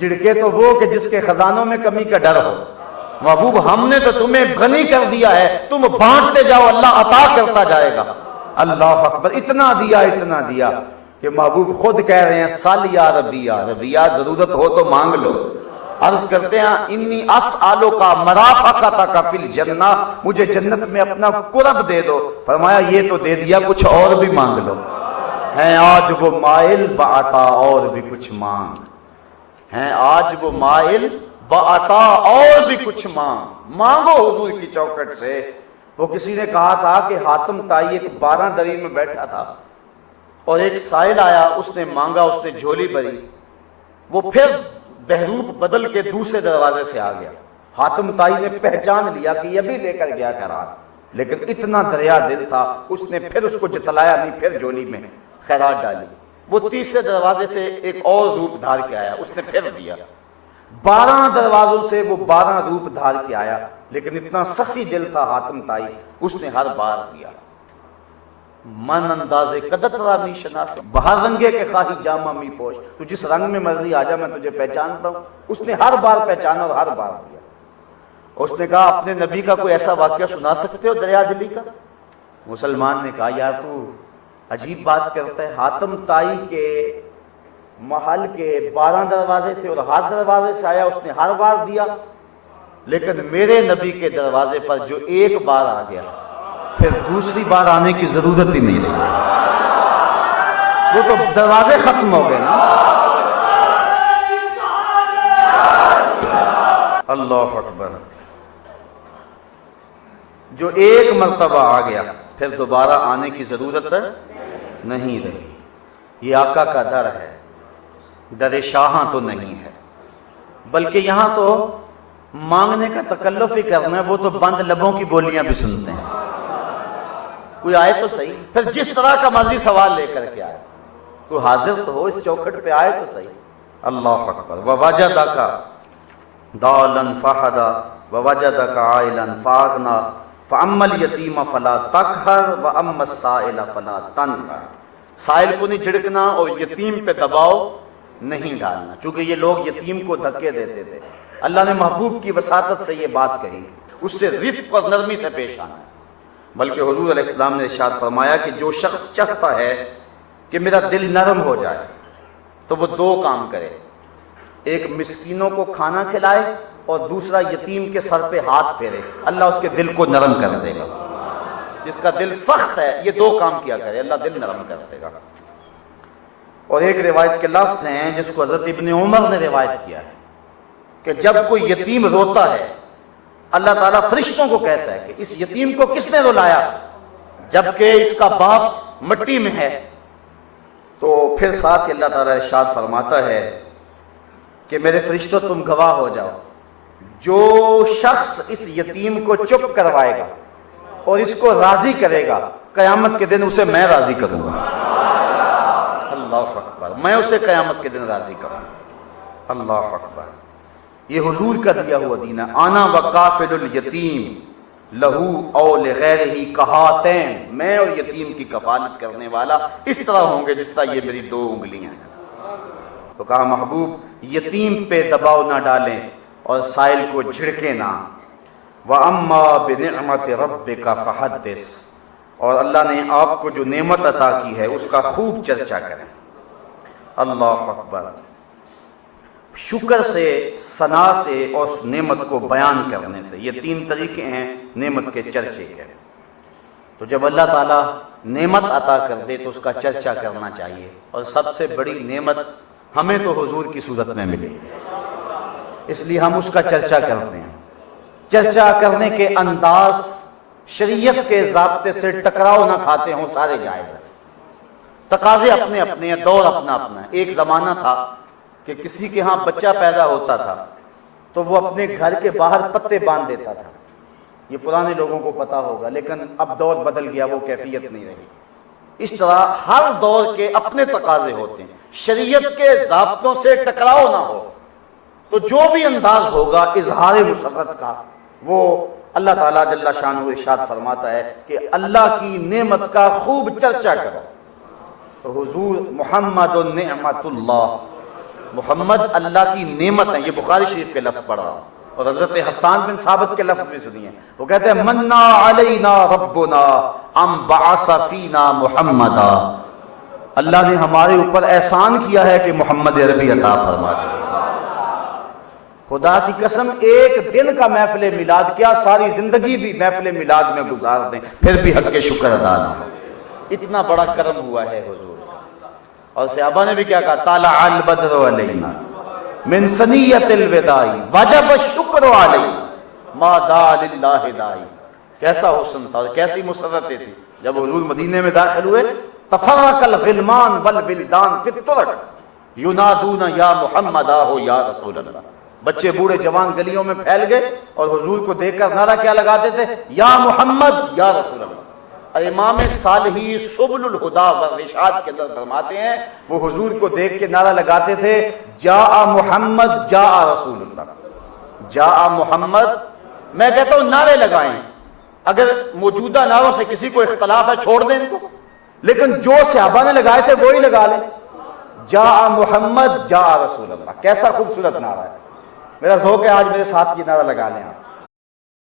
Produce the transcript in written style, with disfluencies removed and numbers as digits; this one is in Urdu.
جھڑکے تو وہ کہ جس کے خزانوں میں کمی کا ڈر ہو۔ محبوب ہم نے تو تمہیں غنی کر دیا ہے، تم بانٹتے جاؤ، اللہ عطا کرتا جائے گا۔ اللہ اکبر، اتنا دیا کہ محبوب خود کہہ رہے ہیں سل یا ربی یا ربی، یا ضرورت ہو تو مانگ لو۔ عرض کرتے ہیں انی اسالک مرافقتک فی الجنہ، مجھے جنت میں اپنا قرب دے دو۔ فرمایا یہ تو دے دیا، کچھ اور بھی مانگ لو۔ ہیں آج وہ مائل بعطا، اور بھی کچھ مانگ، ہیں آج وہ مائل بعطا، اور بھی کچھ مانگو حضور کی چوکھٹ سے۔ وہ کسی نے کہا تھا کہ حاتم طائی ایک 12 دری میں بیٹھا تھا اور ایک سائل آیا، اس نے مانگا، اس نے جھولی بھری، وہ پھر بہروپ بدل کے دوسرے دروازے سے آ گیا۔ حاتم طائی نے پہچان لیا کہ یہ بھی لے کر گیا خیرات، لیکن اتنا دریا دل تھا، اس نے پھر اس کو جتلایا نہیں، پھر جھولی میں خیرات ڈالی۔ وہ تیسرے دروازے سے ایک اور روپ دھار کے آیا، اس نے پھر دیا۔ 12 دروازوں سے وہ 12 روپ دھار کے آیا، لیکن اتنا سخی دل تھا حاتم طائی، اس نے ہر بار دیا۔ من انداز قدرت را می شناس، بہر رنگے کے خواہی جامہ می پوش، تو جس رنگ میں مرضی آ جا میں تجھے پہچانتا ہوں۔ اس نے ہر بار پہچانا اور ہر بار دیا۔ اس نے کہا اپنے نبی کا کوئی ایسا واقعہ سنا سکتے ہو دریا دلی کا؟ مسلمان نے کہا یار تو عجیب بات کرتا ہے، حاتم طائی کے محل کے 12 دروازے تھے اور ہر دروازے سے آیا، اس نے ہر بار دیا، لیکن میرے نبی کے دروازے پر جو ایک بار آ گیا پھر دوسری بار آنے کی ضرورت ہی نہیں رہی، وہ تو دروازے ختم ہو گئے نا۔ اللہ اکبر، جو ایک مرتبہ آ گیا پھر دوبارہ آنے کی ضرورت نہیں رہی۔ یہ آقا کا در ہے، در شاہاں تو نہیں ہے، بلکہ یہاں تو مانگنے کا تکلف ہی کرنا ہے، وہ تو بند لبوں کی بولیاں بھی سنتے ہیں۔ کوئی آئے تو صحیح، پھر جس طرح کا مرضی سوال لے کر کے آئے، کوئی حاضر تو ہو اس چوکھٹ پہ آئے تو صحیح۔ اللہ اکبر، ووجدک ضالا فہدی ووجدک عائلا فاغنی فاما الیتیم فلا تقہر واما السائل فلا تنہر۔ سائل کو نہیں جھڑکنا اور یتیم پہ دباؤ نہیں ڈالنا، چونکہ یہ لوگ یتیم کو دھکے دیتے تھے۔ اللہ نے محبوب کی وساطت سے یہ بات کہی، اس سے رفق اور نرمی سے پیش آنا۔ بلکہ حضور علیہ السلام نے ارشاد فرمایا کہ جو شخص چاہتا ہے کہ میرا دل نرم ہو جائے تو وہ 2 کام کرے، ایک مسکینوں کو کھانا کھلائے اور دوسرا یتیم کے سر پہ ہاتھ پھیرے، اللہ اس کے دل کو نرم کر دے گا۔ جس کا دل سخت ہے یہ 2 کام کیا کرے، اللہ دل نرم کر دے گا۔ اور ایک روایت کے لفظ ہیں جس کو حضرت ابن عمر نے روایت کیا ہے کہ جب کوئی یتیم روتا ہے اللہ تعالیٰ فرشتوں کو کہتا ہے کہ اس یتیم کو کس نے رلایا، جبکہ اس کا باپ مٹی میں ہے، تو پھر ساتھ اللہ تعالیٰ ارشاد فرماتا ہے کہ میرے فرشتوں تم گواہ ہو جاؤ، جو شخص اس یتیم کو چپ کروائے گا اور اس کو راضی کرے گا، قیامت کے دن اسے میں راضی کروں گا۔ اللہ اکبر، میں اسے قیامت کے دن راضی کروں گا۔ اللہ اکبر، یہ حضور کا دیا ہوا دین ہے۔ انا وکافل الیتیم لہو او لغیرہ کہاتین، میں اور یتیم کی کفالت کرنے والا اس طرح ہوں گے جس طرح یہ میری 2 انگلیاں ہیں۔ تو کہا محبوب یتیم پہ دباؤ نہ ڈالیں اور سائل کو جھڑکے نہ۔ وَأَمَّا بِنِعْمَةِ رَبِّكَ فَحَدِّثْ، اور اللہ نے آپ کو جو نعمت عطا کی ہے اس کا خوب چرچا کریں۔ اللہ اکبر، شکر سے، ثنا سے اور اس نعمت کو بیان کرنے سے، یہ 3 طریقے ہیں نعمت کے چرچے کے۔ تو جب اللہ تعالیٰ نعمت عطا کر دے تو اس کا چرچا کرنا چاہیے، اور سب سے بڑی نعمت ہمیں تو حضور کی صورت میں ملی، اس لیے ہم اس کا چرچا کرتے ہیں۔ چرچا کرنے کے انداز شریعت کے ضابطے سے ٹکراؤ نہ کھاتے ہوں سارے جائز ہیں، تقاضے اپنے اپنے ہیں، دور اپنا اپنا ہے۔ ایک زمانہ تھا کہ کسی کے ہاں بچہ پیدا ہوتا تھا تو وہ اپنے گھر کے باہر پتے باندھ دیتا تھا، یہ پرانے لوگوں کو پتا ہوگا، لیکن اب دور بدل گیا، وہ کیفیت نہیں رہی۔ اس طرح ہر دور کے اپنے تقاضے ہوتے ہیں، شریعت کے ضابطوں سے ٹکراؤ نہ ہو تو جو بھی انداز ہوگا اظہار مسرت کا، وہ اللہ تعالیٰ جل شانہ ارشاد فرماتا ہے کہ اللہ کی نعمت کا خوب چرچا کرو۔ تو حضور محمد نعمت اللہ، محمد اللہ کی نعمت ہے، یہ بخاری شریف کے لفظ پڑھ رہا ہوں، اور حضرت حسان بن ثابت کے لفظ بھی سنیے، وہ کہتے ہیں منا علینا ربنا ام بعث فینا محمدا، اللہ نے ہمارے اوپر احسان کیا ہے کہ محمد عربی عطا فرما دیا۔ خدا کی قسم ایک دن کا محفل میلاد کیا، ساری زندگی بھی محفل میلاد میں گزار دیں پھر بھی حق کے شکر ادا نہ ہو، اتنا بڑا کرم ہوا ہے حضور کا۔ اور صحابہ نے بھی کیا کہا، طلع البدر علینا من ثنیۃ الوداع وجب الشکر علینا ما دعا للہ داعی۔ کیسا حسن تھا، کیسی مسرتیں تھی۔ جب حضور مدینے میں داخل ہوئے، تفرق الغلمان والولدان فی الطرق ینادون یا محمد آہو یا رسول اللہ، بچے بوڑھے جوان گلیوں میں پھیل گئے اور حضور کو دیکھ کر نعرہ کیا لگاتے تھے، یا محمد یا رسول اللہ۔ امام صالحی سبل الہدا والرشاد کے اندر فرماتے ہیں، وہ حضور کو دیکھ کے نعرہ لگاتے تھے، جاء محمد جاء رسول اللہ، جاء محمد۔ میں کہتا ہوں نعرے لگائیں، اگر موجودہ نعروں سے کسی کو اختلاف ہے چھوڑ دیں ان کو، لیکن جو صحابہ نے لگائے تھے وہی لگا لیں، جاء محمد جاء رسول اللہ۔ کیسا خوبصورت نعرہ ہے، میرا ذوق ہے آج میرے ساتھ یہ نعرہ لگا لیں آپ۔